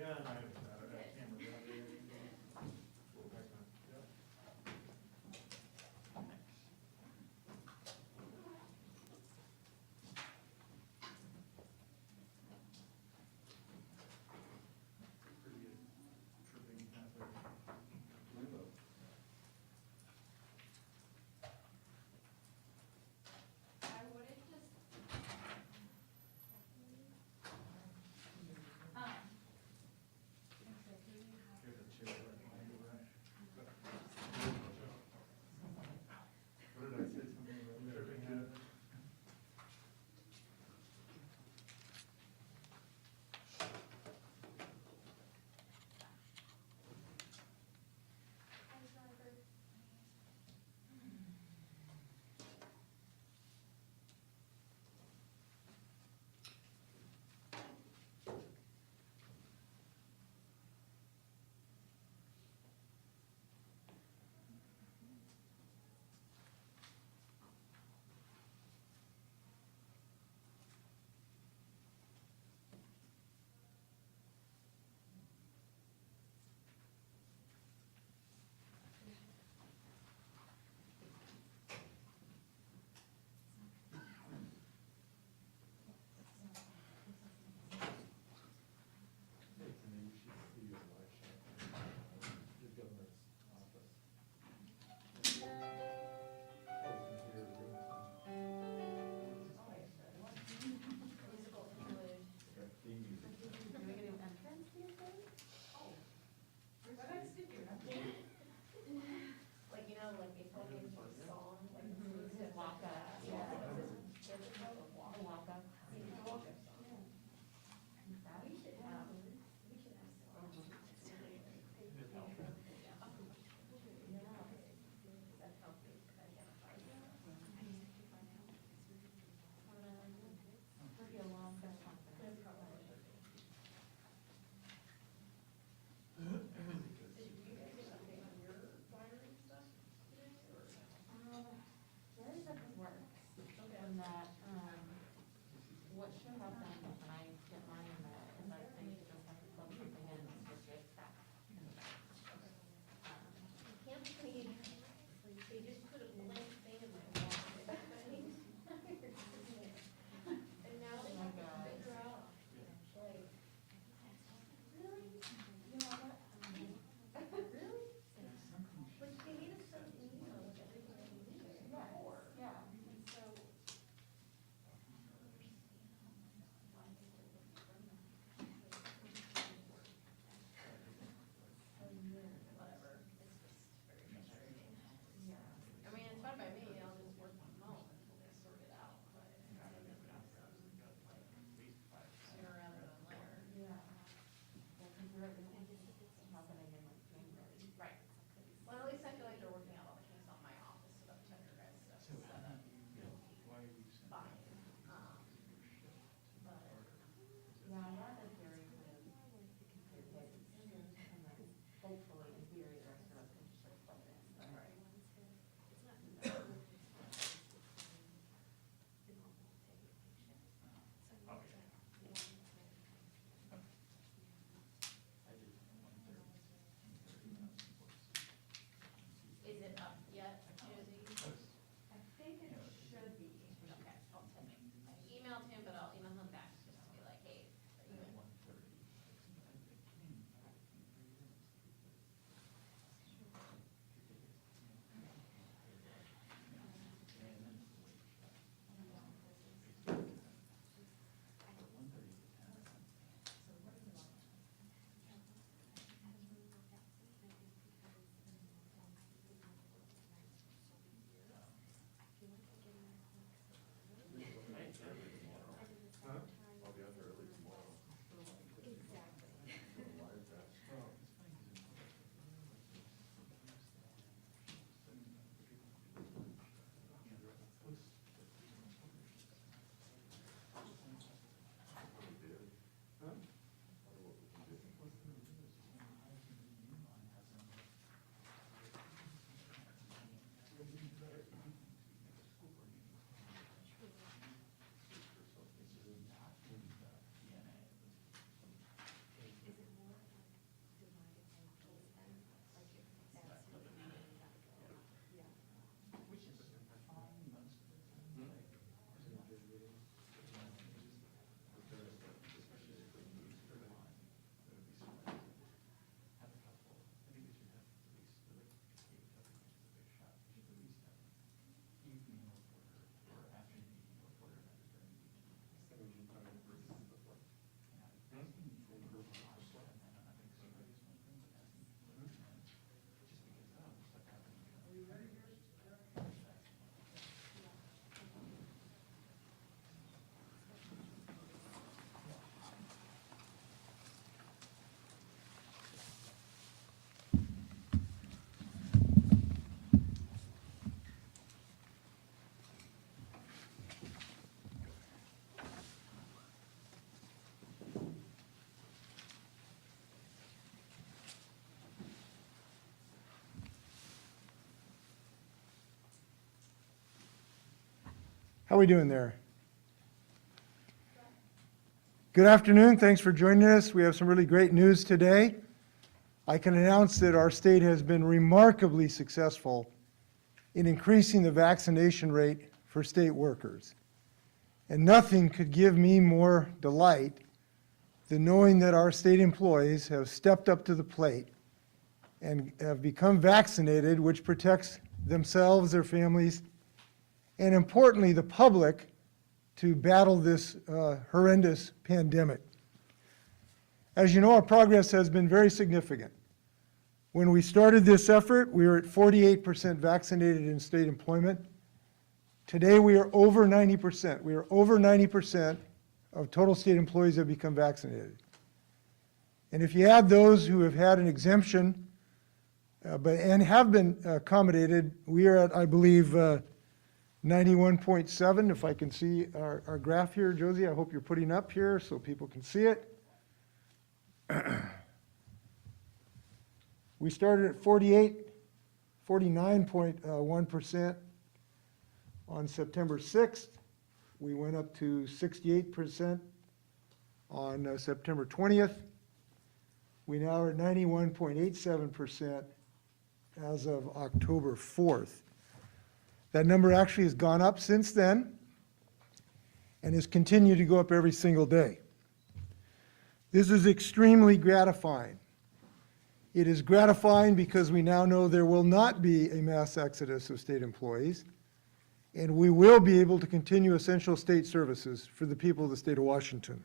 Yeah, and I have cameras out there. Yep. Pretty good tripping out there. I wouldn't just, um, How are we doing there? Good afternoon. Thanks for joining us. We have some really great news today. I can announce that our state has been remarkably successful in increasing the vaccination rate for state workers. And nothing could give me more delight than knowing that our state employees have stepped up to the plate and have become vaccinated, which protects themselves, their families, and importantly, the public, to battle this horrendous pandemic. As you know, our progress has been very significant. When we started this effort, we were at 48% vaccinated in state employment. Today, we are over 90%. We are over 90% of total state employees have become vaccinated. And if you add those who have had an exemption and have been accommodated, we are at, I believe, 91.7, if I can see our graph here. Josie, I hope you're putting up here so people can see it. We started at 49.1% on September 6th. We went up to 68% on September 20th. We now are at 91.87% as of October 4th. That number actually has gone up since then and has continued to go up every single day. This is extremely gratifying. It is gratifying because we now know there will not be a mass exodus of state employees, and we will be able to continue essential state services for the people of the state of Washington.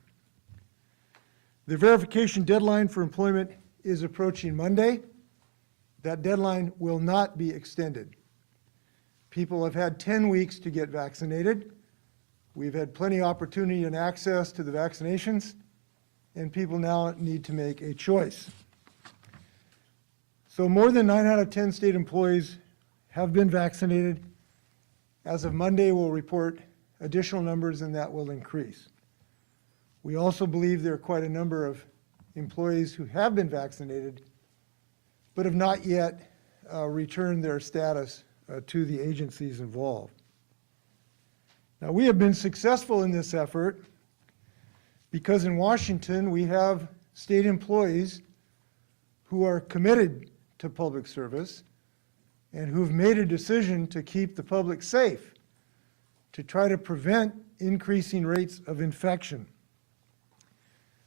The verification deadline for employment is approaching Monday. That deadline will not be extended. People have had 10 weeks to get vaccinated. We've had plenty of opportunity and access to the vaccinations, and people now need to make a choice. So more than 9 out of 10 state employees have been vaccinated. As of Monday, we'll report additional numbers, and that will increase. We also believe there are quite a number of employees who have been vaccinated but have not yet returned their status to the agencies involved. Now, we have been successful in this effort because in Washington we have state employees who are committed to public service and who've made a decision to keep the public safe, to try to prevent increasing rates of infection.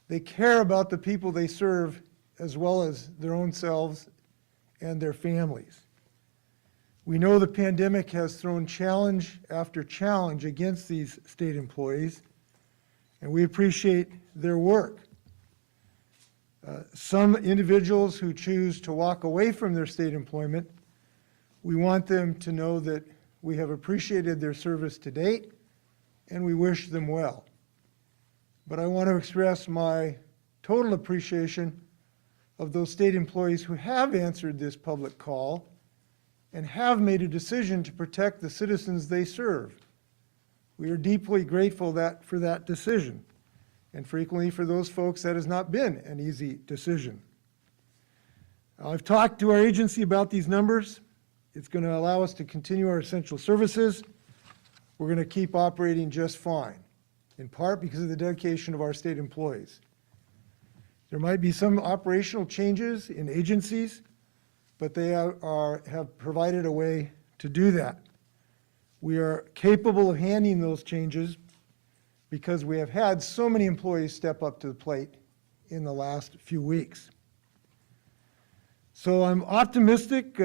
They care about the people they serve as well as their own selves and their families. We know the pandemic has thrown challenge after challenge against these state employees, and we appreciate their work. Some individuals who choose to walk away from their state employment, we want them to know that we have appreciated their service to date, and we wish them well. But I want to express my total appreciation of those state employees who have answered this public call and have made a decision to protect the citizens they serve. We are deeply grateful for that decision, and frequently for those folks that has not been an easy decision. I've talked to our agency about these numbers. It's going to allow us to continue our essential services. We're going to keep operating just fine, in part because of the dedication of our state employees. There might be some operational changes in agencies, but they have provided a way to do that. We are capable of handling those changes because we have had so many employees step up to the plate in the last few weeks. So I'm optimistic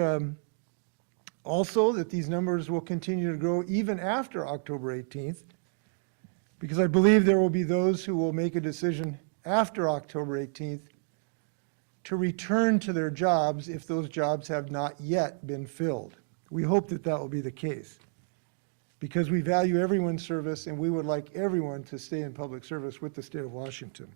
also that these numbers will continue to grow even after October 18th, because I believe there will be those who will make a decision after October 18th to return to their jobs if those jobs have not yet been filled. We hope that that will be the case, because we value everyone's service and we would like everyone to stay in public service with the state of Washington.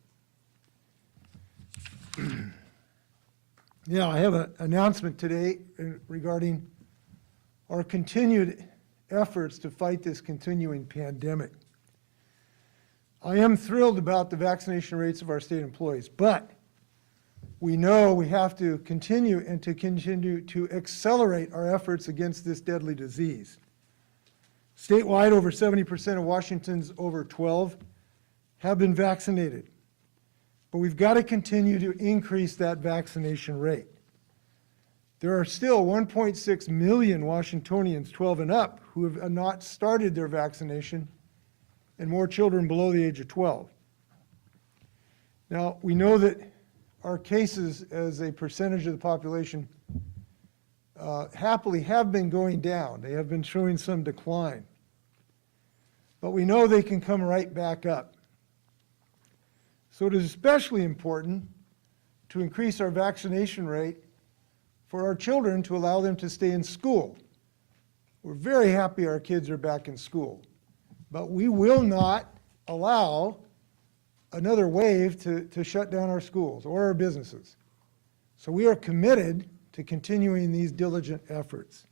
Yeah, I have an announcement today regarding our continued efforts to fight this continuing pandemic. I am thrilled about the vaccination rates of our state employees, but we know we have to continue to accelerate our efforts against this deadly disease. Statewide, over 70% of Washington's over 12 have been vaccinated. But we've got to continue to increase that vaccination rate. There are still 1.6 million Washingtonians 12 and up who have not started their vaccination, and more children below the age of 12. Now, we know that our cases as a percentage of the population happily have been going down. They have been showing some decline. But we know they can come right back up. So it is especially important to increase our vaccination rate for our children to allow them to stay in school. We're very happy our kids are back in school, but we will not allow another wave to shut down our schools or our businesses. So we are committed to continuing these diligent efforts.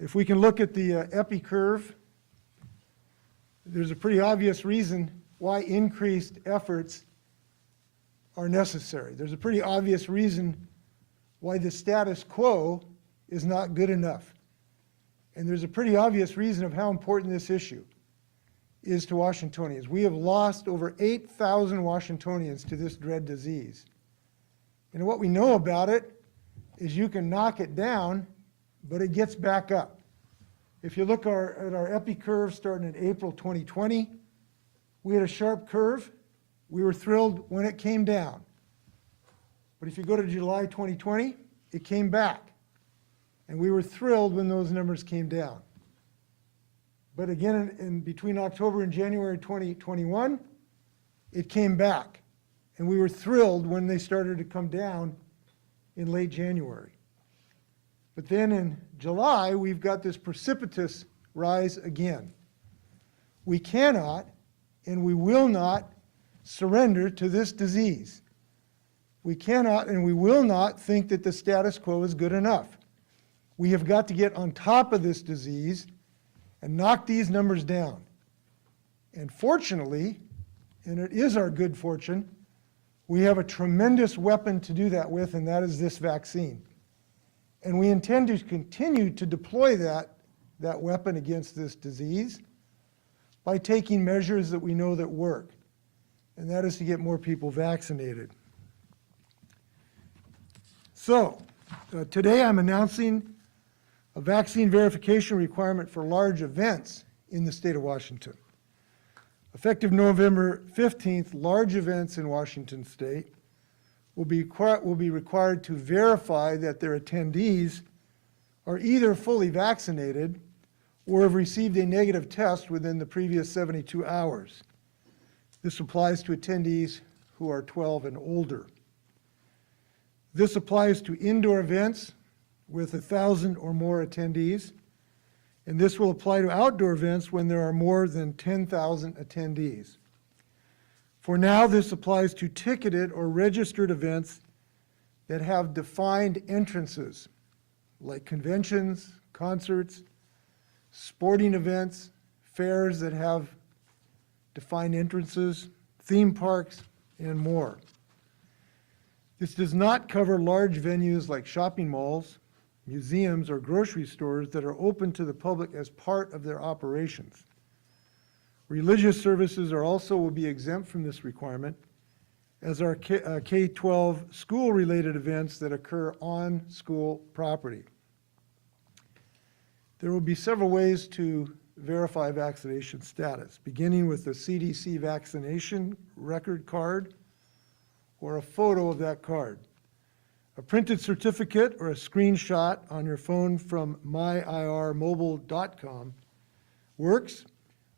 If we can look at the epi curve, there's a pretty obvious reason why increased efforts are necessary. There's a pretty obvious reason why the status quo is not good enough. And there's a pretty obvious reason of how important this issue is to Washingtonians. We have lost over 8,000 Washingtonians to this dread disease. And what we know about it is you can knock it down, but it gets back up. If you look at our epi curve starting in April 2020, we had a sharp curve. We were thrilled when it came down. But if you go to July 2020, it came back. And we were thrilled when those numbers came down. But again, in between October and January 2021, it came back. And we were thrilled when they started to come down in late January. But then in July, we've got this precipitous rise again. We cannot and we will not surrender to this disease. We cannot and we will not think that the status quo is good enough. We have got to get on top of this disease and knock these numbers down. And fortunately, and it is our good fortune, we have a tremendous weapon to do that with, and that is this vaccine. And we intend to continue to deploy that weapon against this disease by taking measures that we know that work, and that is to get more people vaccinated. So, today I'm announcing a vaccine verification requirement for large events in the state of Washington. Effective November 15th, large events in Washington state will be required to verify that their attendees are either fully vaccinated or have received a negative test within the previous 72 hours. This applies to attendees who are 12 and older. This applies to indoor events with 1,000 or more attendees, and this will apply to outdoor events when there are more than 10,000 attendees. For now, this applies to ticketed or registered events that have defined entrances, like conventions, concerts, sporting events, fairs that have defined entrances, theme parks, and more. This does not cover large venues like shopping malls, museums, or grocery stores that are open to the public as part of their operations. Religious services will be exempt from this requirement, as are K-12 school-related events that occur on school property. There will be several ways to verify vaccination status, beginning with the CDC vaccination record card or a photo of that card. A printed certificate or a screenshot on your phone from myirmobile.com works.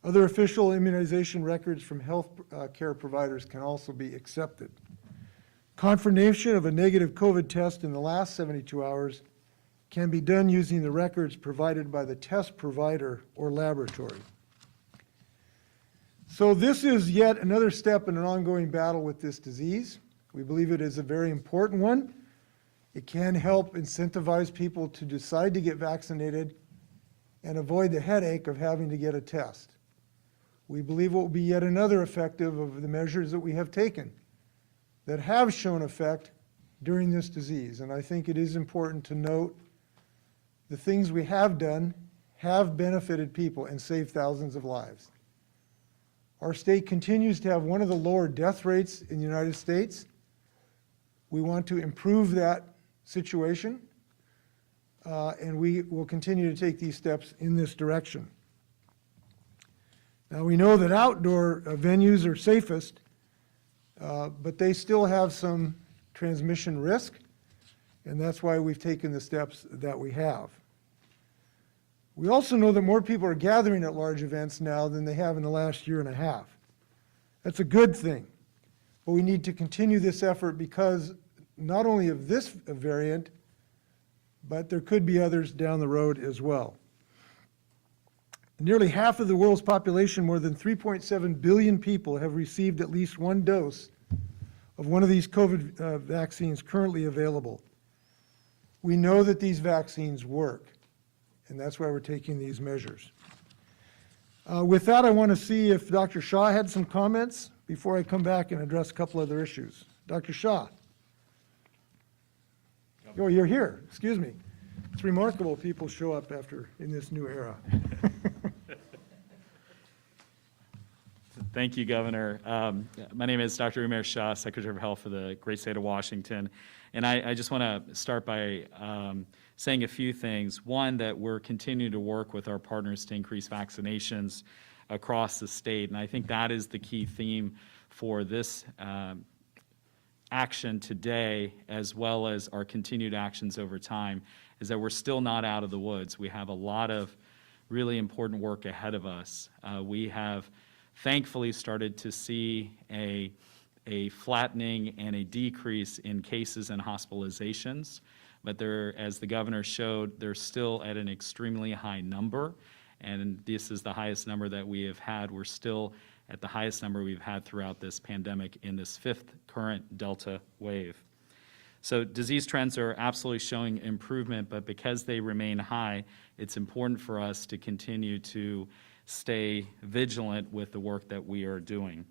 Other official immunization records from health care providers can also be accepted. Confirmation of a negative COVID test in the last 72 hours can be done using the records provided by the test provider or laboratory. So this is yet another step in an ongoing battle with this disease. We believe it is a very important one. It can help incentivize people to decide to get vaccinated and avoid the headache of having to get a test. We believe it will be yet another effective of the measures that we have taken that have shown effect during this disease. And I think it is important to note the things we have done have benefited people and saved thousands of lives. Our state continues to have one of the lower death rates in the United States. We want to improve that situation, and we will continue to take these steps in this direction. Now, we know that outdoor venues are safest, but they still have some transmission risk, and that's why we've taken the steps that we have. We also know that more people are gathering at large events now than they have in the last year and a half. That's a good thing, but we need to continue this effort because not only of this variant, but there could be others down the road as well. Nearly half of the world's population, more than 3.7 billion people, have received at least one dose of one of these COVID vaccines currently available. We know that these vaccines work, and that's why we're taking these measures. With that, I want to see if Dr. Shaw had some comments before I come back and address a couple other issues. Dr. Shaw. Oh, you're here. Excuse me. It's remarkable people show up in this new era. Thank you, Governor. My name is Dr. Umair Shah, Secretary of Health for the great state of Washington. And I just want to start by saying a few things. One, that we're continuing to work with our partners to increase vaccinations across the state. And I think that is the key theme for this action today, as well as our continued actions over time, is that we're still not out of the woods. We have a lot of really important work ahead of us. We have thankfully started to see a flattening and a decrease in cases and hospitalizations, but as the governor showed, they're still at an extremely high number, and this is the highest number that we have had. We're still at the highest number we've had throughout this pandemic in this fifth current Delta wave. So disease trends are absolutely showing improvement, but because they remain high, it's important for us to continue to stay vigilant with the work that we are doing.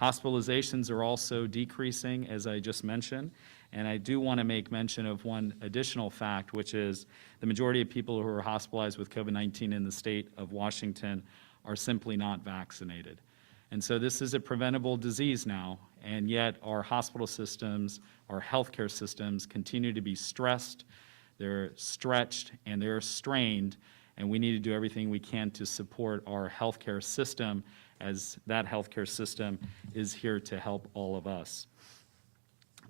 Hospitalizations are also decreasing, as I just mentioned, and I do want to make mention of one additional fact, which is the majority of people who are hospitalized with COVID-19 in the state of Washington are simply not vaccinated. And so this is a preventable disease now, and yet our hospital systems, our healthcare systems continue to be stressed, they're stretched, and they're strained, and we need to do everything we can to support our healthcare system, as that healthcare system is here to help all of us.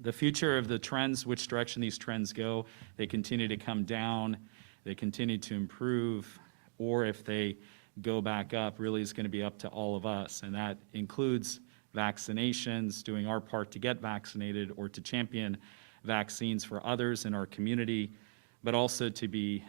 The future of the trends, which direction these trends go, they continue to come down, they continue to improve, or if they go back up, really is going to be up to all of us, and that includes vaccinations, doing our part to get vaccinated or to champion vaccines for others in our community, but also to be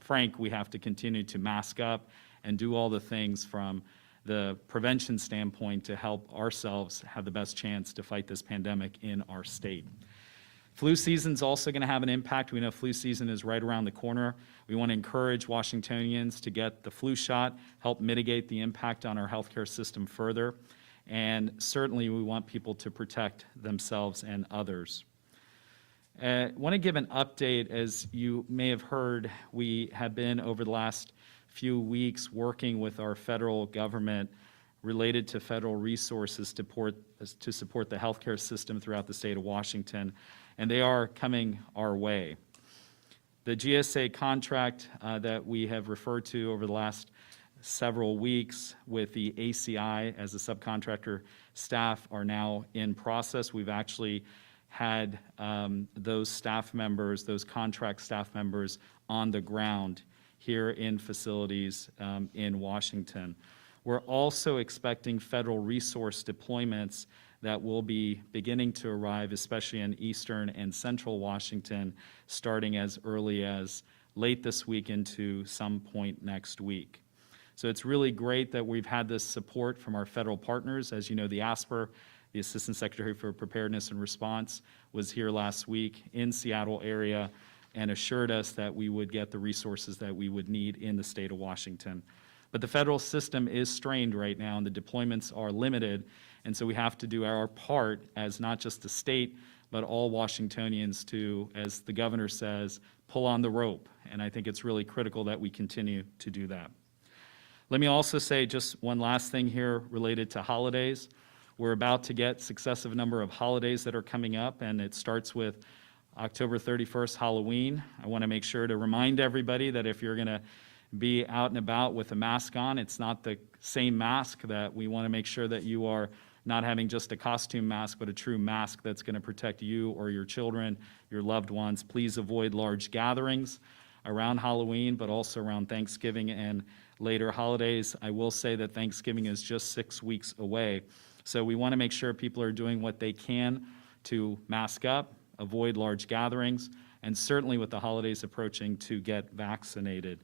frank, we have to continue to mask up and do all the things from the prevention standpoint to help ourselves have the best chance to fight this pandemic in our state. Flu season's also going to have an impact. We know flu season is right around the corner. We want to encourage Washingtonians to get the flu shot, help mitigate the impact on our healthcare system further, and certainly we want people to protect themselves and others. I want to give an update. As you may have heard, we have been over the last few weeks working with our federal government related to federal resources to support the healthcare system throughout the state of Washington, and they are coming our way. The GSA contract that we have referred to over the last several weeks with the ACI as a subcontractor staff are now in process. We've actually had those staff members, those contract staff members on the ground here in facilities in Washington. We're also expecting federal resource deployments that will be beginning to arrive, especially in eastern and central Washington, starting as early as late this week into some point next week. So it's really great that we've had this support from our federal partners. As you know, the ASPR, the Assistant Secretary for Preparedness and Response, was here last week in Seattle area and assured us that we would get the resources that we would need in the state of Washington. But the federal system is strained right now and the deployments are limited, and so we have to do our part as not just the state, but all Washingtonians to, as the governor says, pull on the rope. And I think it's really critical that we continue to do that. Let me also say just one last thing here related to holidays. We're about to get successive number of holidays that are coming up, and it starts with October 31st, Halloween. I want to make sure to remind everybody that if you're going to be out and about with a mask on, it's not the same mask, that we want to make sure that you are not having just a costume mask, but a true mask that's going to protect you or your children, your loved ones. Please avoid large gatherings around Halloween, but also around Thanksgiving and later holidays. I will say that Thanksgiving is just 6 weeks away. So we want to make sure people are doing what they can to mask up, avoid large gatherings, and certainly with the holidays approaching, to get vaccinated.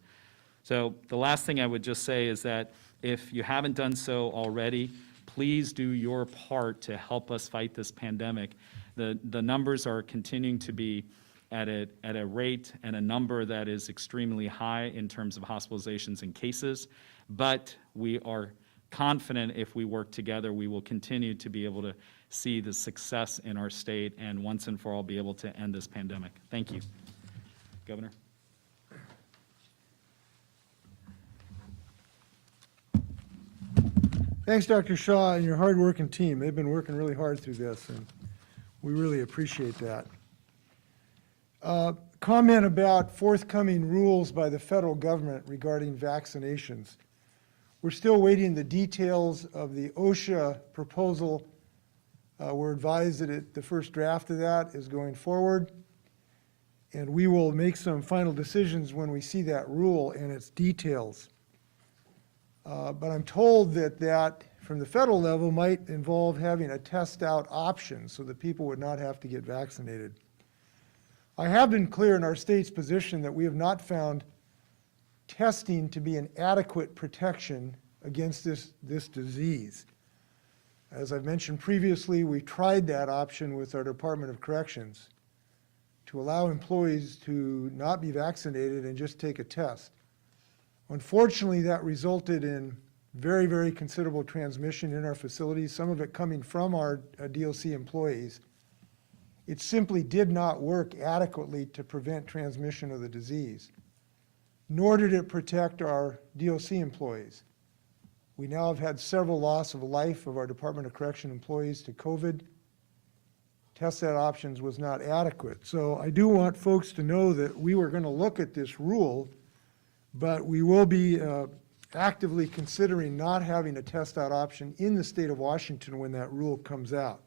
So the last thing I would just say is that if you haven't done so already, please do your part to help us fight this pandemic. The numbers are continuing to be at a rate and a number that is extremely high in terms of hospitalizations and cases, but we are confident if we work together, we will continue to be able to see the success in our state and once and for all be able to end this pandemic. Thank you. Governor. Thanks, Dr. Shaw, and your hard-working team. They've been working really hard through this, and we really appreciate that. Comment about forthcoming rules by the federal government regarding vaccinations. We're still waiting the details of the OSHA proposal. We're advised that the first draft of that is going forward, and we will make some final decisions when we see that rule and its details. But I'm told that from the federal level might involve having a test out option so that people would not have to get vaccinated. I have been clear in our state's position that we have not found testing to be an adequate protection against this disease. As I've mentioned previously, we tried that option with our Department of Corrections to allow employees to not be vaccinated and just take a test. Unfortunately, that resulted in very, very considerable transmission in our facilities, some of it coming from our DOC employees. It simply did not work adequately to prevent transmission of the disease, nor did it protect our DOC employees. We now have had several loss of life of our Department of Correction employees to COVID. Test set options was not adequate. So I do want folks to know that we were going to look at this rule, but we will be actively considering not having a test out option in the state of Washington when that rule comes out.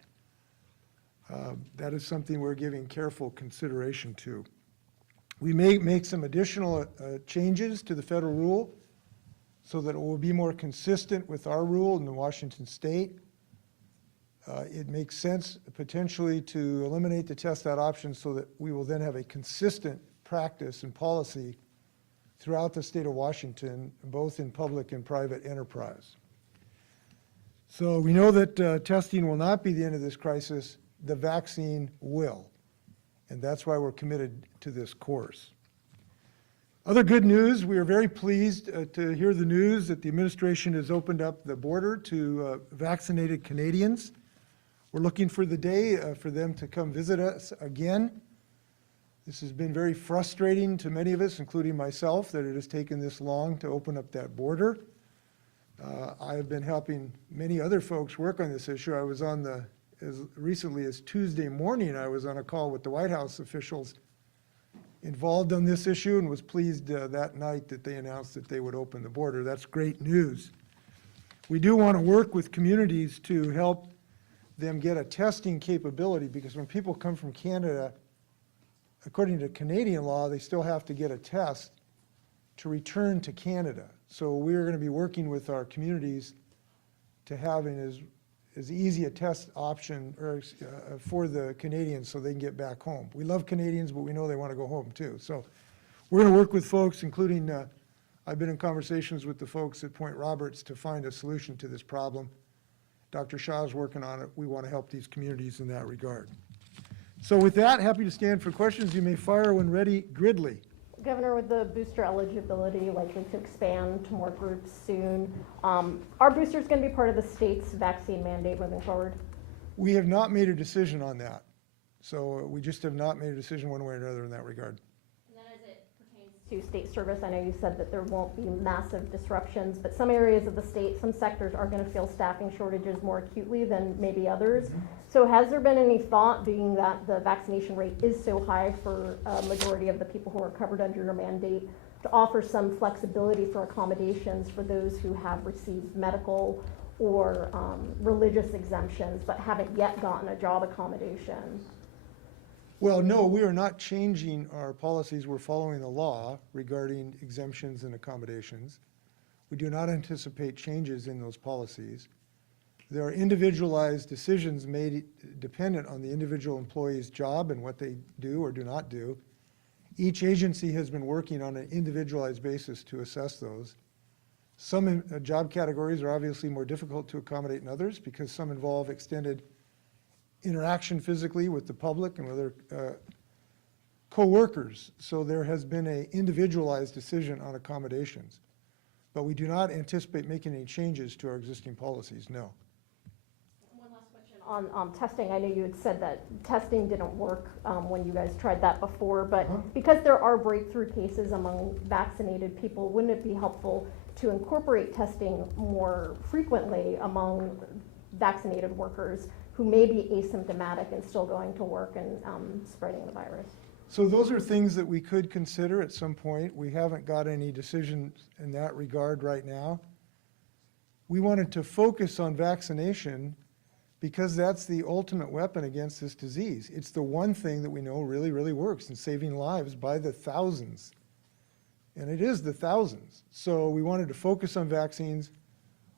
That is something we're giving careful consideration to. We may make some additional changes to the federal rule so that it will be more consistent with our rule in the Washington state. It makes sense potentially to eliminate the test out option so that we will then have a consistent practice and policy throughout the state of Washington, both in public and private enterprise. So we know that testing will not be the end of this crisis. The vaccine will, and that's why we're committed to this course. Other good news, we are very pleased to hear the news that the administration has opened up the border to vaccinated Canadians. We're looking for the day for them to come visit us again. This has been very frustrating to many of us, including myself, that it has taken this long to open up that border. I have been helping many other folks work on this issue. I was on as recently as Tuesday morning, I was on a call with the White House officials involved on this issue and was pleased that night that they announced that they would open the border. That's great news. We do want to work with communities to help them get a testing capability, because when people come from Canada, according to Canadian law, they still have to get a test to return to Canada. So we're going to be working with our communities to having as easy a test option for the Canadians so they can get back home. We love Canadians, but we know they want to go home too. So we're going to work with folks, including I've been in conversations with the folks at Point Roberts to find a solution to this problem. Dr. Shaw is working on it. We want to help these communities in that regard. So with that, happy to stand for questions. You may fire when ready. Gridley. Governor, with the booster eligibility likely to expand to more groups soon, are boosters going to be part of the state's vaccine mandate moving forward? We have not made a decision on that. So we just have not made a decision one way or another in that regard. And then to state service. I know you said that there won't be massive disruptions, but some areas of the state, some sectors are going to feel staffing shortages more acutely than maybe others. So has there been any thought, being that the vaccination rate is so high for a majority of the people who are covered under your mandate, to offer some flexibility for accommodations for those who have received medical or religious exemptions but haven't yet gotten a job accommodation? Well, no, we are not changing our policies. We're following the law regarding exemptions and accommodations. We do not anticipate changes in those policies. There are individualized decisions made dependent on the individual employee's job and what they do or do not do. Each agency has been working on an individualized basis to assess those. Some job categories are obviously more difficult to accommodate than others because some involve extended interaction physically with the public and with their co-workers. So there has been an individualized decision on accommodations. But we do not anticipate making any changes to our existing policies, no. One last question on testing. I know you had said that testing didn't work when you guys tried that before, but because there are breakthrough cases among vaccinated people, wouldn't it be helpful to incorporate testing more frequently among vaccinated workers who may be asymptomatic and still going to work and spreading the virus? So those are things that we could consider at some point. We haven't got any decisions in that regard right now. We wanted to focus on vaccination because that's the ultimate weapon against this disease. It's the one thing that we know really, really works in saving lives by the thousands. And it is the thousands. So we wanted to focus on vaccines.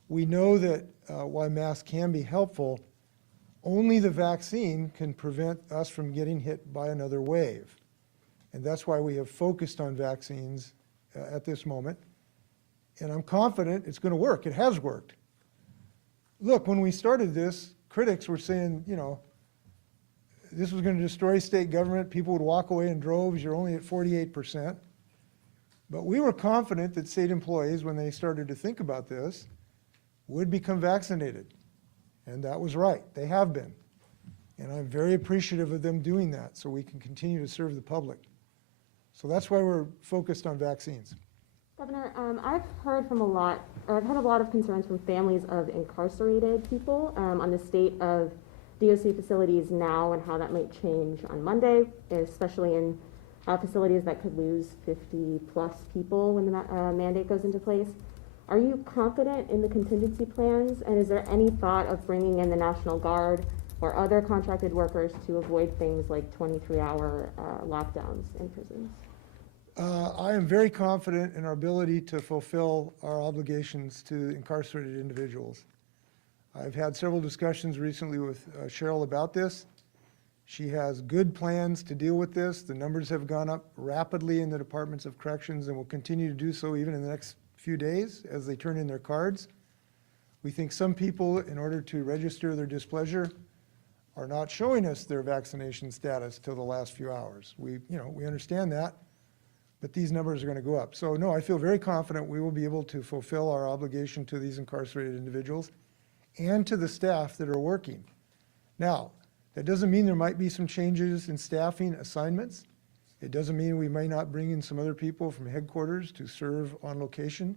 We know that while masks can be helpful, only the vaccine can prevent us from getting hit by another wave. And that's why we have focused on vaccines at this moment. And I'm confident it's going to work. It has worked. Look, when we started this, critics were saying, you know, this was going to destroy state government. People would walk away in droves. You're only at 48%. But we were confident that state employees, when they started to think about this, would become vaccinated. And that was right. They have been. And I'm very appreciative of them doing that so we can continue to serve the public. So that's why we're focused on vaccines. Governor, I've had a lot of concerns from families of incarcerated people on the state of DOC facilities now and how that might change on Monday, especially in facilities that could lose 50 plus people when the mandate goes into place. Are you confident in the contingency plans, and is there any thought of bringing in the National Guard or other contracted workers to avoid things like 23-hour lockdowns in prisons? I am very confident in our ability to fulfill our obligations to incarcerated individuals. I've had several discussions recently with Cheryl about this. She has good plans to deal with this. The numbers have gone up rapidly in the Departments of Corrections and will continue to do so even in the next few days as they turn in their cards. We think some people, in order to register their displeasure, are not showing us their vaccination status till the last few hours. We understand that, but these numbers are going to go up. So no, I feel very confident we will be able to fulfill our obligation to these incarcerated individuals and to the staff that are working. Now, that doesn't mean there might be some changes in staffing assignments. It doesn't mean we may not bring in some other people from headquarters to serve on location,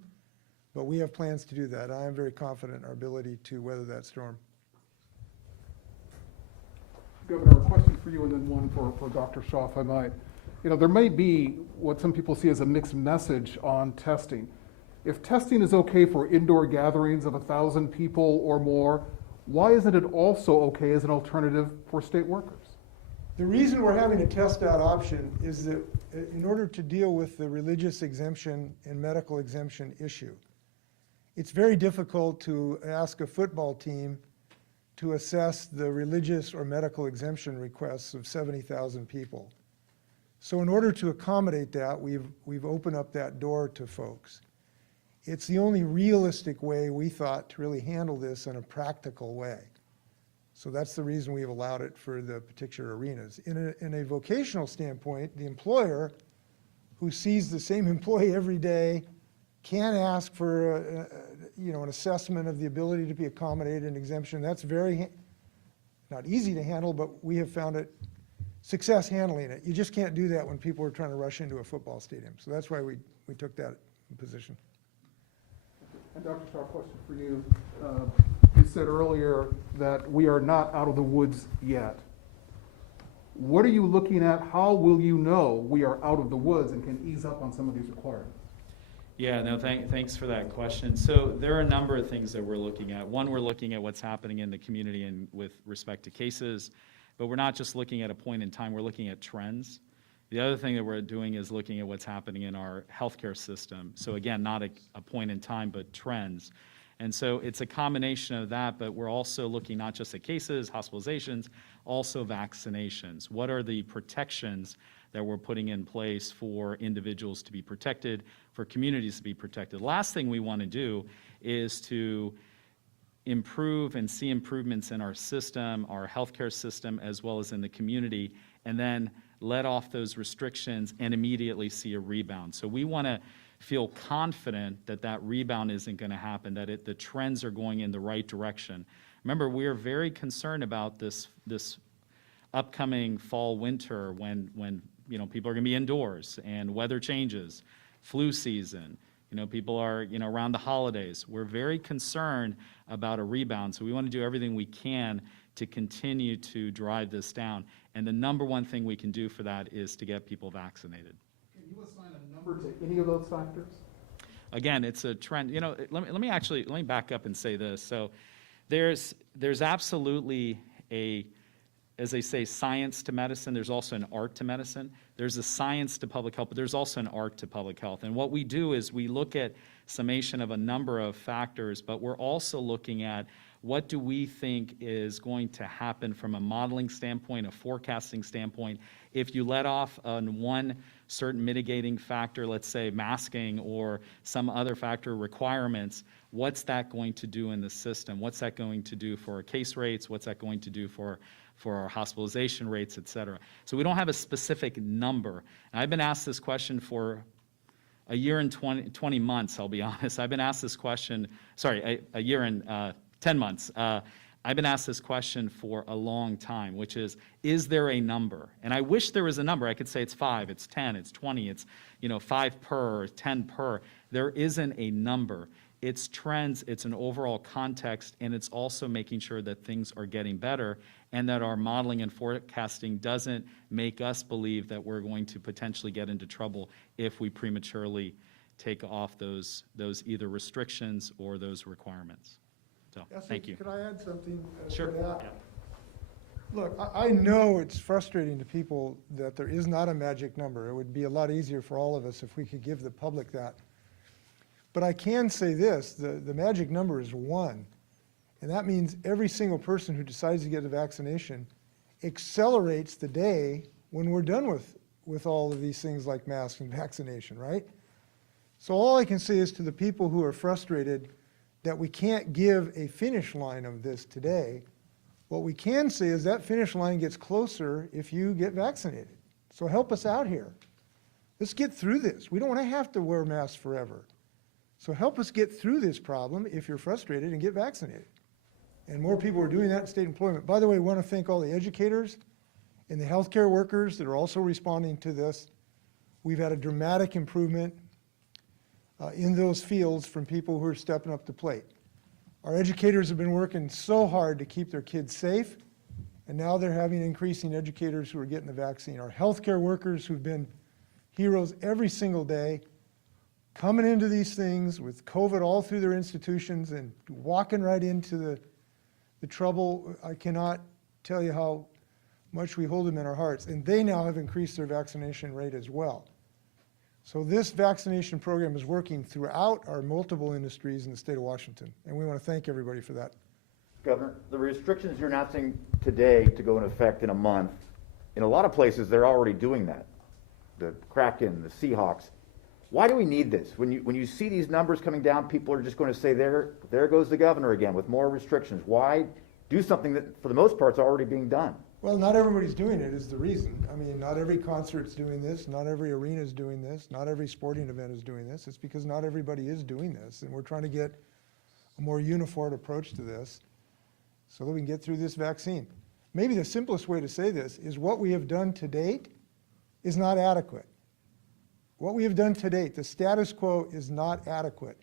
but we have plans to do that. I am very confident in our ability to weather that storm. Governor, a question for you and then one for Dr. Shaw, if I might. You know, there may be what some people see as a mixed message on testing. If testing is okay for indoor gatherings of 1,000 people or more, why isn't it also okay as an alternative for state workers? The reason we're having a test out option is that in order to deal with the religious exemption and medical exemption issue, it's very difficult to ask a football team to assess the religious or medical exemption requests of 70,000 people. So in order to accommodate that, we've opened up that door to folks. It's the only realistic way we thought to really handle this in a practical way. So that's the reason we've allowed it for the particular arenas. In a vocational standpoint, the employer who sees the same employee every day can ask for an assessment of the ability to be accommodated in exemption. That's very not easy to handle, but we have found it success handling it. You just can't do that when people are trying to rush into a football stadium. So that's why we took that position. And Dr. Shaw, question for you. You said earlier that we are not out of the woods yet. What are you looking at? How will you know we are out of the woods and can ease up on some of these requirements? Yeah, no, thanks for that question. So there are a number of things that we're looking at. One, we're looking at what's happening in the community and with respect to cases, but we're not just looking at a point in time, we're looking at trends. The other thing that we're doing is looking at what's happening in our healthcare system. So again, not a point in time, but trends. And so it's a combination of that, but we're also looking not just at cases, hospitalizations, also vaccinations. What are the protections that we're putting in place for individuals to be protected, for communities to be protected? Last thing we want to do is to improve and see improvements in our system, our healthcare system, as well as in the community, and then let off those restrictions and immediately see a rebound. So we want to feel confident that that rebound isn't going to happen, that the trends are going in the right direction. Remember, we're very concerned about this upcoming fall winter when people are going to be indoors and weather changes, flu season. People are around the holidays. We're very concerned about a rebound, so we want to do everything we can to continue to drive this down. And the number one thing we can do for that is to get people vaccinated. Can you assign a number to any of those factors? Again, it's a trend. Let me back up and say this. So there's absolutely as they say, science to medicine. There's also an art to medicine. There's a science to public health, but there's also an art to public health. And what we do is we look at summation of a number of factors, but we're also looking at what do we think is going to happen from a modeling standpoint, a forecasting standpoint. If you let off on one certain mitigating factor, let's say masking or some other factor requirements, what's that going to do in the system? What's that going to do for our case rates? What's that going to do for our hospitalization rates, et cetera? So we don't have a specific number. And I've been asked this question for a year and 20 months, I'll be honest. I've been asked this question, a year and 10 months. I've been asked this question for a long time, which is there a number? And I wish there was a number. I could say it's 5, it's 10, it's 20, it's 5 per, 10 per. There isn't a number. It's trends, it's an overall context, and it's also making sure that things are getting better and that our modeling and forecasting doesn't make us believe that we're going to potentially get into trouble if we prematurely take off those either restrictions or those requirements. So, thank you. Could I add something to Sure. that? Yeah. Look, I know it's frustrating to people that there is not a magic number. It would be a lot easier for all of us if we could give the public that. But I can say this, the magic number is 1. And that means every single person who decides to get a vaccination accelerates the day when we're done with all of these things like masks and vaccination, right? So all I can say is to the people who are frustrated that we can't give a finish line of this today, what we can say is that finish line gets closer if you get vaccinated. So help us out here. Let's get through this. We don't want to have to wear masks forever. So help us get through this problem if you're frustrated and get vaccinated. And more people are doing that in state employment. By the way, I want to thank all the educators and the healthcare workers that are also responding to this. We've had a dramatic improvement in those fields from people who are stepping up to plate. Our educators have been working so hard to keep their kids safe, and now they're having increasing educators who are getting the vaccine. Our healthcare workers who've been heroes every single day, coming into these things with COVID all through their institutions and walking right into the trouble. I cannot tell you how much we hold them in our hearts. And they now have increased their vaccination rate as well. So this vaccination program is working throughout our multiple industries in the state of Washington. And we want to thank everybody for that. Governor, the restrictions you're announcing today to go into effect in a month, in a lot of places they're already doing that. The Kraken, the Seahawks. Why do we need this? When you see these numbers coming down, people are just going to say, there goes the governor again with more restrictions. Why do something that, for the most part, is already being done? Well, not everybody's doing it is the reason. I mean, not every concert's doing this, not every arena is doing this, not every sporting event is doing this. It's because not everybody is doing this, and we're trying to get a more uniform approach to this so that we can get through this vaccine. maybe the simplest way to say this is what we have done to date is not adequate. What we have done to date, the status quo is not adequate.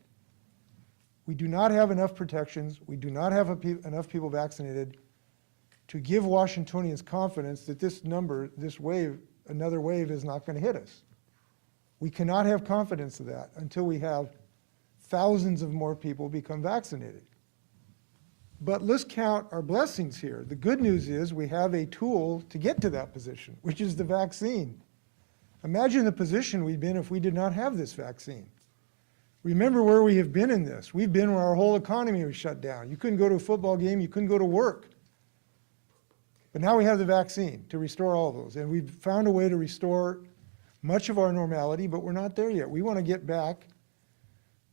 We do not have enough protections. We do not have enough people vaccinated to give Washingtonians confidence that this number, this wave, another wave is not going to hit us. We cannot have confidence of that until we have thousands of more people become vaccinated. But let's count our blessings here. The good news is we have a tool to get to that position, which is the vaccine. Imagine the position we'd been if we did not have this vaccine. Remember where we have been in this. We've been where our whole economy was shut down. You couldn't go to a football game, you couldn't go to work. But now we have the vaccine to restore all of those. And we've found a way to restore much of our normality, but we're not there yet. We want to get back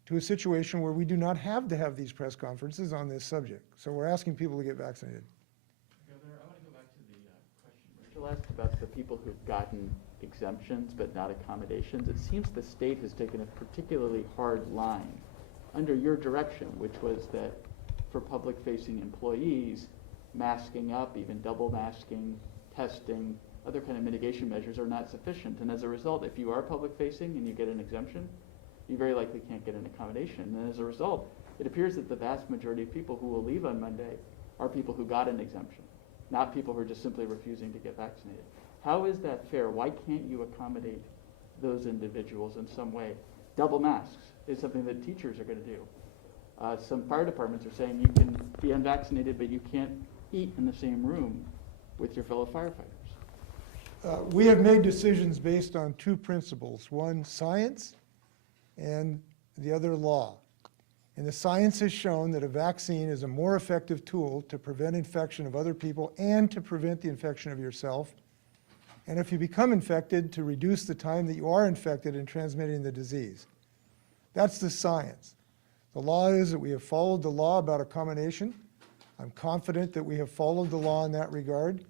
to a situation where we do not have to have these press conferences on this subject. So we're asking people to get vaccinated. Governor, I want to go back to the question Rachel asked about the people who've gotten exemptions but not accommodations. It seems the state has taken a particularly hard line under your direction, which was that for public-facing employees, masking up, even double masking, testing, other kind of mitigation measures are not sufficient. And as a result, if you are public-facing and you get an exemption, you very likely can't get an accommodation. And as a result, it appears that the vast majority of people who will leave on Monday are people who got an exemption, not people who are just simply refusing to get vaccinated. How is that fair? Why can't you accommodate those individuals in some way? Double masks is something that teachers are going to do. Some fire departments are saying you can be unvaccinated, but you can't eat in the same room with your fellow firefighters. We have made decisions based on two principles. One, science, and the other, law. And the science has shown that a vaccine is a more effective tool to prevent infection of other people and to prevent the infection of yourself. And if you become infected, to reduce the time that you are infected and transmitting the disease. That's the science. The law is that we have followed the law about accommodation. I'm confident that we have followed the law in that regard.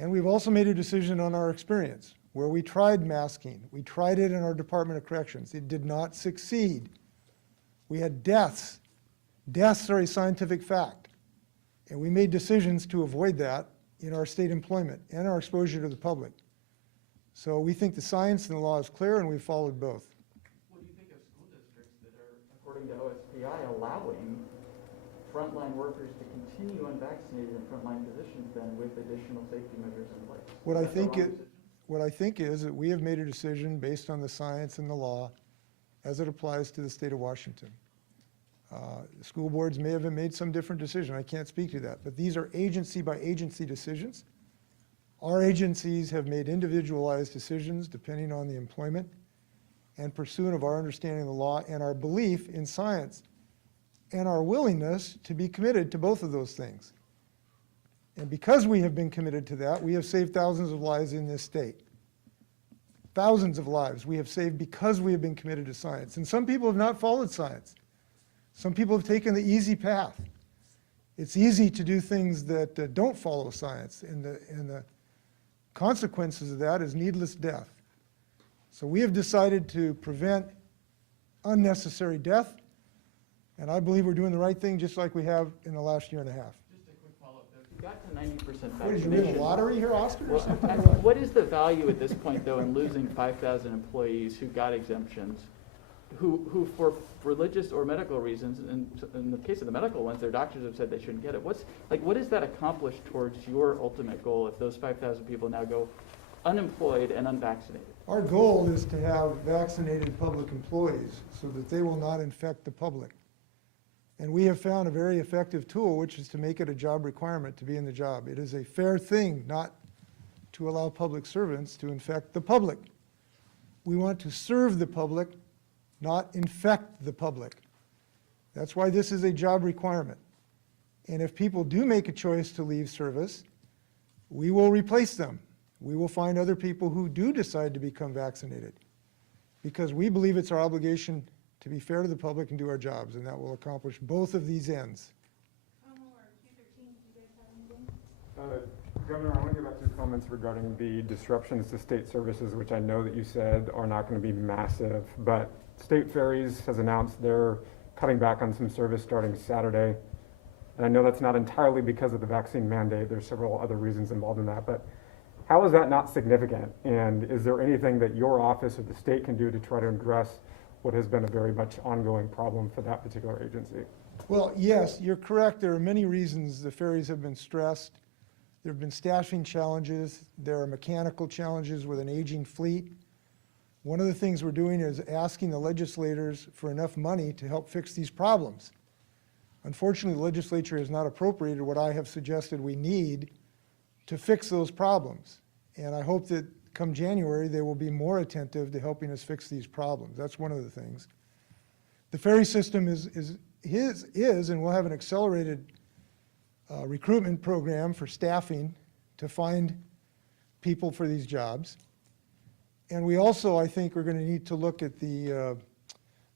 And we've also made a decision on our experience, where we tried masking. We tried it in our Department of Corrections. It did not succeed. We had deaths. Deaths are a scientific fact. And we made decisions to avoid that in our state employment and our exposure to the public. So we think the science and the law is clear, and we've followed both. What do you think of school districts that are, according to OSPI, allowing frontline workers to continue unvaccinated in frontline positions then with additional safety measures in place? What I think is that we have made a decision based on the science and the law as it applies to the state of Washington. The school boards may have made some different decision. I can't speak to that. But these are agency by agency decisions. Our agencies have made individualized decisions depending on the employment and pursuant of our understanding of the law and our belief in science and our willingness to be committed to both of those things. And because we have been committed to that, we have saved thousands of lives in this state. Thousands of lives we have saved because we have been committed to science. And some people have not followed science. Some people have taken the easy path. It's easy to do things that don't follow science, and the consequences of that is needless death. So we have decided to prevent unnecessary death, and I believe we're doing the right thing just like we have in the last year and a half. Just a quick follow-up. If you got to 90% What, did vaccination, you win a lottery here, Oscar? Or something? what is the value at this point, though, in losing 5,000 employees who got exemptions, who for religious or medical reasons, and in the case of the medical ones, their doctors have said they shouldn't get it. What does that accomplish towards your ultimate goal if those 5,000 people now go unemployed and unvaccinated? Our goal is to have vaccinated public employees so that they will not infect the public. And we have found a very effective tool, which is to make it a job requirement to be in the job. It is a fair thing not to allow public servants to infect the public. We want to serve the public, not infect the public. That's why this is a job requirement. And if people do make a choice to leave service, we will replace them. We will find other people who do decide to become vaccinated, because we believe it's our obligation to be fair to the public and do our jobs, and that will accomplish both of these ends. Governor, I want to get back to your comments regarding the disruptions to state services, which I know that you said are not going to be massive, but State Ferries has announced they're cutting back on some service starting Saturday. And I know that's not entirely because of the vaccine mandate. There's several other reasons involved in that. But how is that not significant? And is there anything that your office or the state can do to try to address what has been a very much ongoing problem for that particular agency? Well, yes, you're correct. There are many reasons the ferries have been stressed. There have been staffing challenges. There are mechanical challenges with an aging fleet. One of the things we're doing is asking the legislators for enough money to help fix these problems. Unfortunately, the legislature has not appropriated what I have suggested we need to fix those problems. And I hope that come January, they will be more attentive to helping us fix these problems. That's one of the things. The ferry system is and will have an accelerated recruitment program for staffing to find people for these jobs. And we also, I think, are going to need to look at the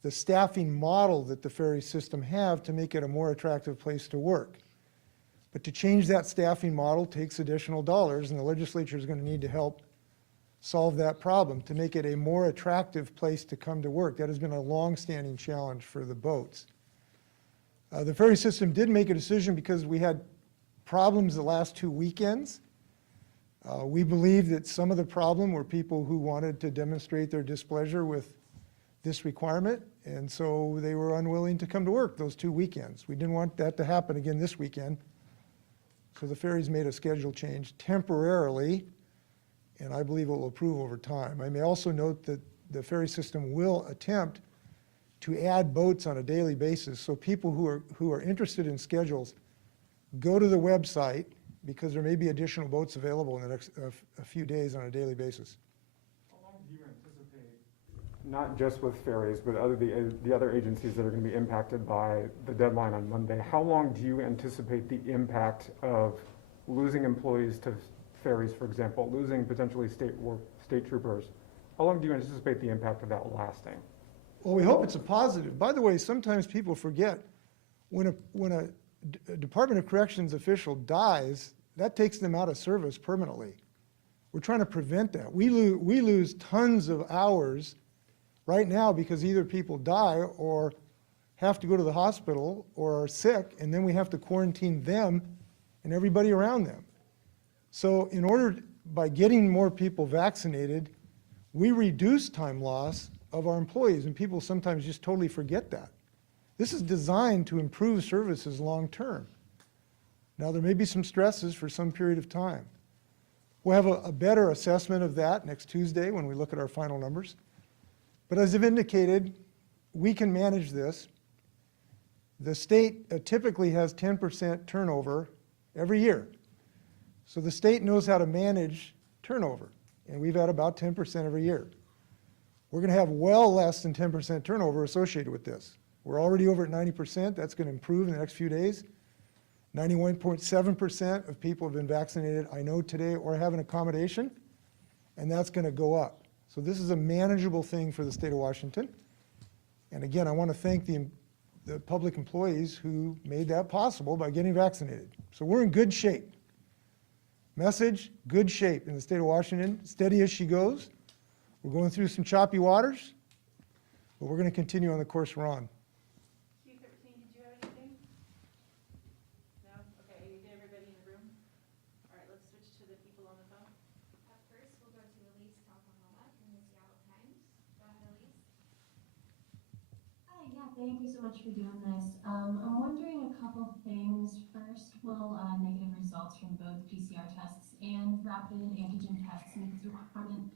staffing model that the ferry system have to make it a more attractive place to work. But to change that staffing model takes additional dollars, and the legislature is going to need to help solve that problem to make it a more attractive place to come to work. That has been a long-standing challenge for the boats. The ferry system did make a decision because we had problems the last 2 weekends. We believe that some of the problem were people who wanted to demonstrate their displeasure with this requirement, and so they were unwilling to come to work those 2 weekends. We didn't want that to happen again this weekend, so the ferries made a schedule change temporarily, and I believe it will improve over time. I may also note that the ferry system will attempt to add boats on a daily basis, so people who are interested in schedules go to the website, because there may be additional boats available in the next a few days on a daily basis. How long do you anticipate, not just with ferries, but the other agencies that are going to be impacted by the deadline on Monday, how long do you anticipate the impact of losing employees to ferries, for example, losing potentially state troopers? How long do you anticipate the impact of that lasting? Well, we hope it's a positive. By the way, sometimes people forget when a Department of Corrections official dies, that takes them out of service permanently. We're trying to prevent that. We lose tons of hours right now because either people die or have to go to the hospital or are sick, and then we have to quarantine them and everybody around them. So by getting more people vaccinated, we reduce time loss of our employees, and people sometimes just totally forget that. This is designed to improve services long term. Now, there may be some stresses for some period of time. We'll have a better assessment of that next Tuesday when we look at our final numbers. But as I've indicated, we can manage this. The state typically has 10% turnover every year. So the state knows how to manage turnover, and we've had about 10% every year. We're going to have well less than 10% turnover associated with this. We're already over at 90%. That's going to improve in the next few days. 91.7% of people have been vaccinated, I know today, or have an accommodation, and that's going to go up. So this is a manageable thing for the state of Washington. And again, I want to thank the public employees who made that possible by getting vaccinated. So we're in good shape. Message, good shape in the state of Washington, steady as she goes. We're going through some choppy waters, but we're going to continue on the course we're on. Q13, did you have anything? No? Okay, you get everybody in the room? All right, let's switch to the people on the phone. Up first, we'll go to Elise Talcahoma from the Seattle Times. Go ahead, Elise. Hi, yeah, thank you so much for doing this. I'm wondering a couple things. First, will negative results from both PCR tests and rapid antigen tests meet this requirement?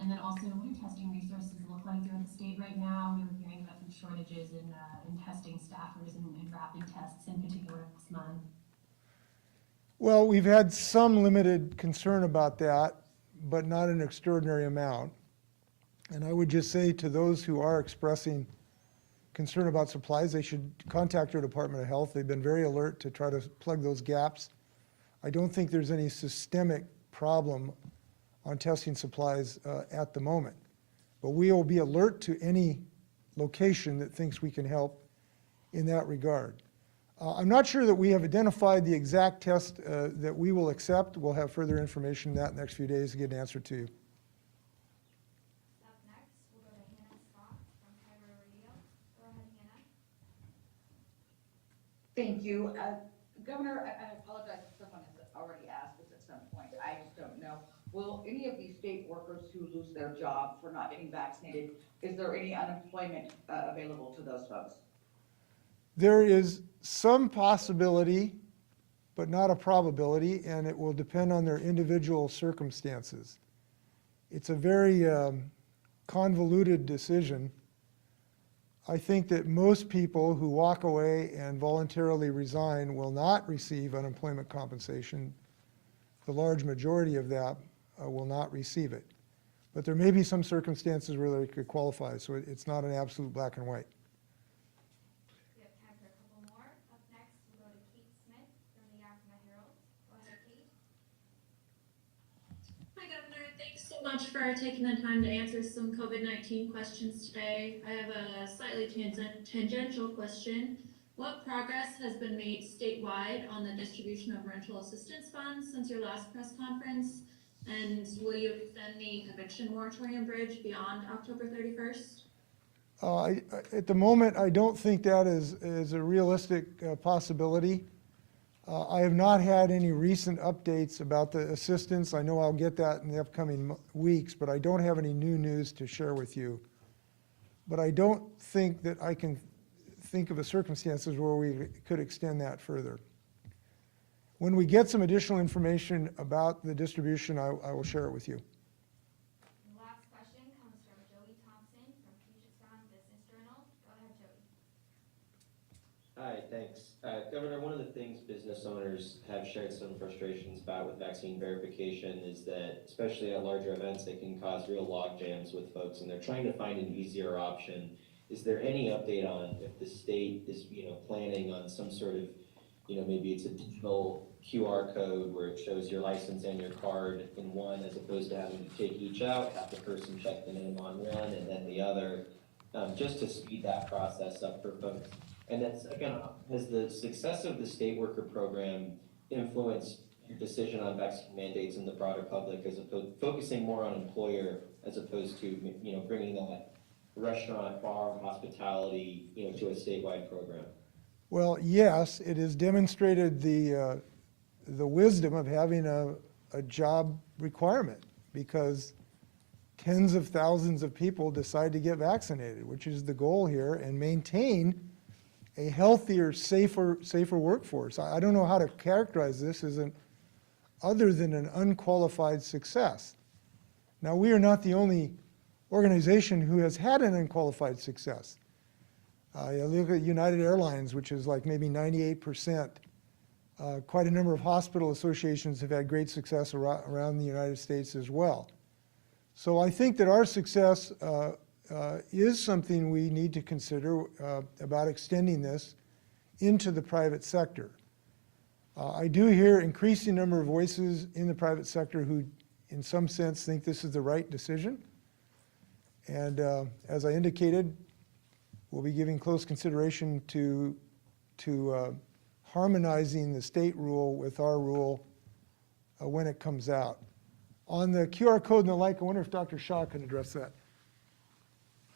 And then also, what do testing resources look like throughout the state right now? We were hearing about some shortages in testing staffers and rapid tests in particular this month. Well, we've had some limited concern about that, but not an extraordinary amount. And I would just say to those who are expressing concern about supplies, they should contact their Department of Health. They've been very alert to try to plug those gaps. I don't think there's any systemic problem on testing supplies at the moment. But we will be alert to any location that thinks we can help in that regard. I'm not sure that we have identified the exact test that we will accept. We'll have further information on that in the next few days to get an answer to you. Up next, we'll go to Hannah Scott from Cairo Radio. Go ahead, Thank you. Governor, and I apologize if someone has already asked this at some point, I just don't know. Will any of these state workers who lose their job for not getting vaccinated, is there any unemployment available to those folks? There is some possibility, but not a probability, and it will depend on their individual circumstances. It's a very convoluted decision. I think that most people who walk away and voluntarily resign will not receive unemployment compensation. The large majority of that will not receive it. But there may be some circumstances where they could qualify, so it's not an absolute black and white. We have time for a couple more. Up next, we'll go to Kate Smith from the Yakima Herald. Go ahead, Kate. Hi, Governor. Thanks so much for taking the time to answer some COVID-19 questions today. I have a slightly tangential question. What progress has been made statewide on the distribution of rental assistance funds since your last press conference? And will you extend the eviction moratorium bridge beyond October 31st? At the moment, I don't think that is a realistic possibility. I have not had any recent updates about the assistance. I know I'll get that in the upcoming weeks, but I don't have any new news to share with you. But I don't think that I can think of the circumstances where we could extend that further. When we get some additional information about the distribution, I will share it with you. The last question comes from Joey Thompson from Puget Sound Business Journal. Go ahead, Joey. Hi, thanks. Governor, one of the things business owners have shared some frustrations about with vaccine verification is that, especially at larger events, it can cause real log jams with folks, and they're trying to find an easier option. Is there any update on if the state is, planning on some sort of, maybe it's a digital QR code where it shows your license and your card in one, as opposed to having to take each out, have the person check the name on one and then the other, just to speed that process up for folks? And then second, has the success of the state worker program influenced your decision on vaccine mandates in the broader public, as opposed focusing more on employer as opposed to, bringing that restaurant, bar, hospitality, to a statewide program? Well, yes, it has demonstrated the wisdom of having a job requirement, because tens of thousands of people decide to get vaccinated, which is the goal here, and maintain a healthier, safer workforce. I don't know how to characterize this as other than an unqualified success. Now, we are not the only organization who has had an unqualified success. You look at United Airlines, which is like maybe 98%. Quite a number of hospital associations have had great success around the United States as well. So I think that our success is something we need to consider about extending this into the private sector. I do hear increasing number of voices in the private sector who, in some sense, think this is the right decision. And as I indicated, we'll be giving close consideration to harmonizing the state rule with our rule when it comes out. On the QR code and the like, I wonder if Dr. Shaw can address that.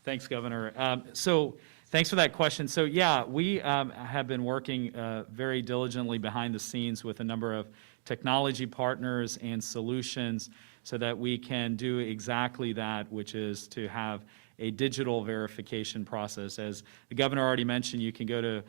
Thanks, Governor. So thanks for that question. So yeah, we have been working very diligently behind the scenes with a number of technology partners and solutions so that we can do exactly that, which is to have a digital verification process. As the governor already mentioned, you can go to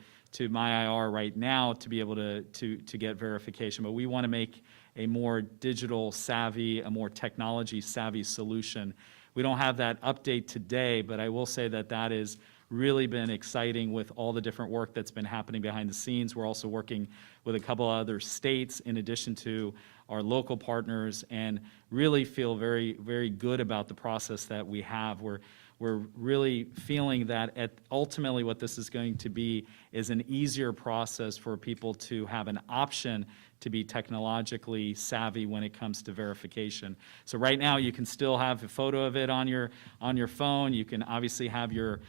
MyIR right now to be able to get verification, but we want to make a more digital savvy, a more technology savvy solution. We don't have that update today, but I will say that that has really been exciting with all the different work that's been happening behind the scenes. We're also working with a couple other states in addition to our local partners, and really feel very, very good about the process that we have. We're really feeling that ultimately what this is going to be is an easier process for people to have an option to be technologically savvy when it comes to verification. So right now you can still have a photo of it on your phone. You can obviously have your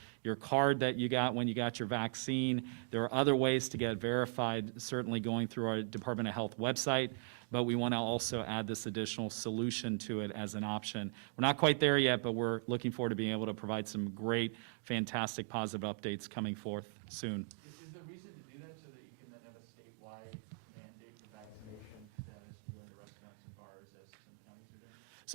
card that you got when you got your vaccine. There are other ways to get verified, certainly going through our Department of Health website, but we want to also add this additional solution to it as an option. We're not quite there yet, but we're looking forward to being able to provide some great, fantastic, positive updates coming forth soon. Is there reason to do that so that you can then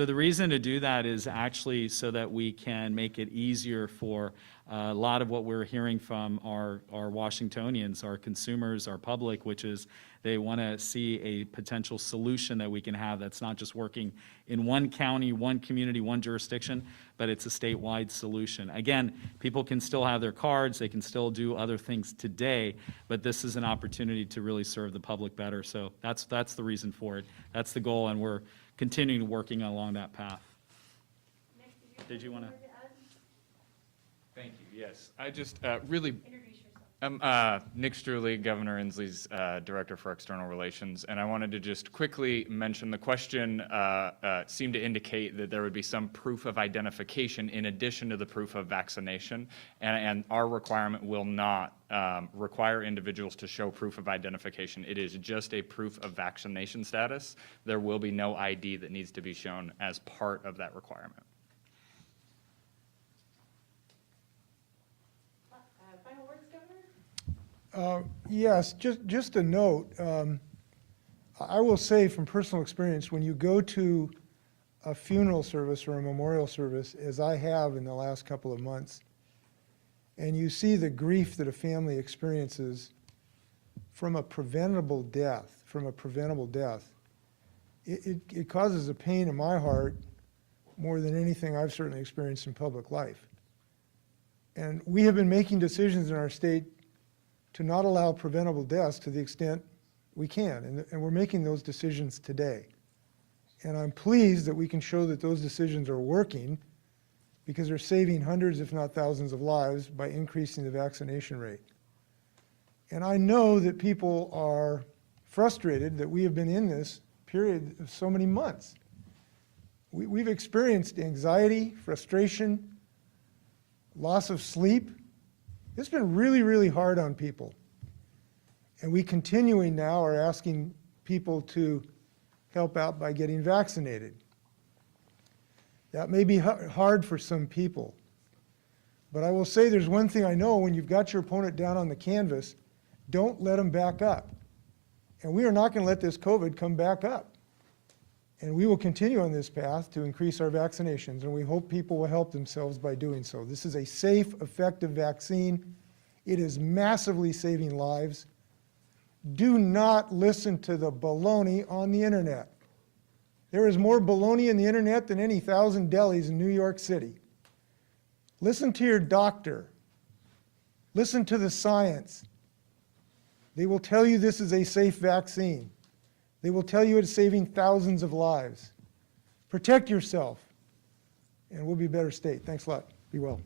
So the reason to do that is actually so that we can make it easier for a lot of what we're hearing from our Washingtonians, our consumers, our public, which is they want to see a potential solution that we can have that's not just working in one county, one community, one jurisdiction, but it's a statewide solution. Again, people can still have their cards, they can still do other things today, but this is an opportunity to really serve the public better. So that's the reason for it. That's the goal, and we're continuing working along that path. Did you want to? Thank you. Yes, I just really. I'm Nick Struley, Governor Inslee's Director for External Relations, and I wanted to just quickly mention the question seemed to indicate that there would be some proof of identification in addition to the proof of vaccination, and our requirement will not require individuals to show proof of identification. It is just a proof of vaccination status. There will be no ID that needs to be shown as part of that requirement. Final words, Governor? Yes, just a note. I will say from personal experience, when you go to a funeral service or a memorial service, as I have in the last couple of months, and you see the grief that a family experiences from a preventable death, it causes a pain in my heart more than anything I've certainly experienced in public life. And we have been making decisions in our state to not allow preventable deaths to the extent we can, and we're making those decisions today. And I'm pleased that we can show that those decisions are working because they're saving hundreds, if not thousands, of lives by increasing the vaccination rate. And I know that people are frustrated that we have been in this period of so many months. We've experienced anxiety, frustration, loss of sleep. It's been really, really hard on people. And we continuing now are asking people to help out by getting vaccinated. That may be hard for some people. But I will say there's one thing I know: when you've got your opponent down on the canvas, don't let them back up. And we are not going to let this COVID come back up. And we will continue on this path to increase our vaccinations, and we hope people will help themselves by doing so. This is a safe, effective vaccine. It is massively saving lives. Do not listen to the baloney on the internet. There is more baloney in the internet than any 1,000 delis in New York City. Listen to your doctor. Listen to the science. They will tell you this is a safe vaccine. They will tell you it's saving thousands of lives. Protect yourself, and we'll be a better state. Thanks a lot. Be well.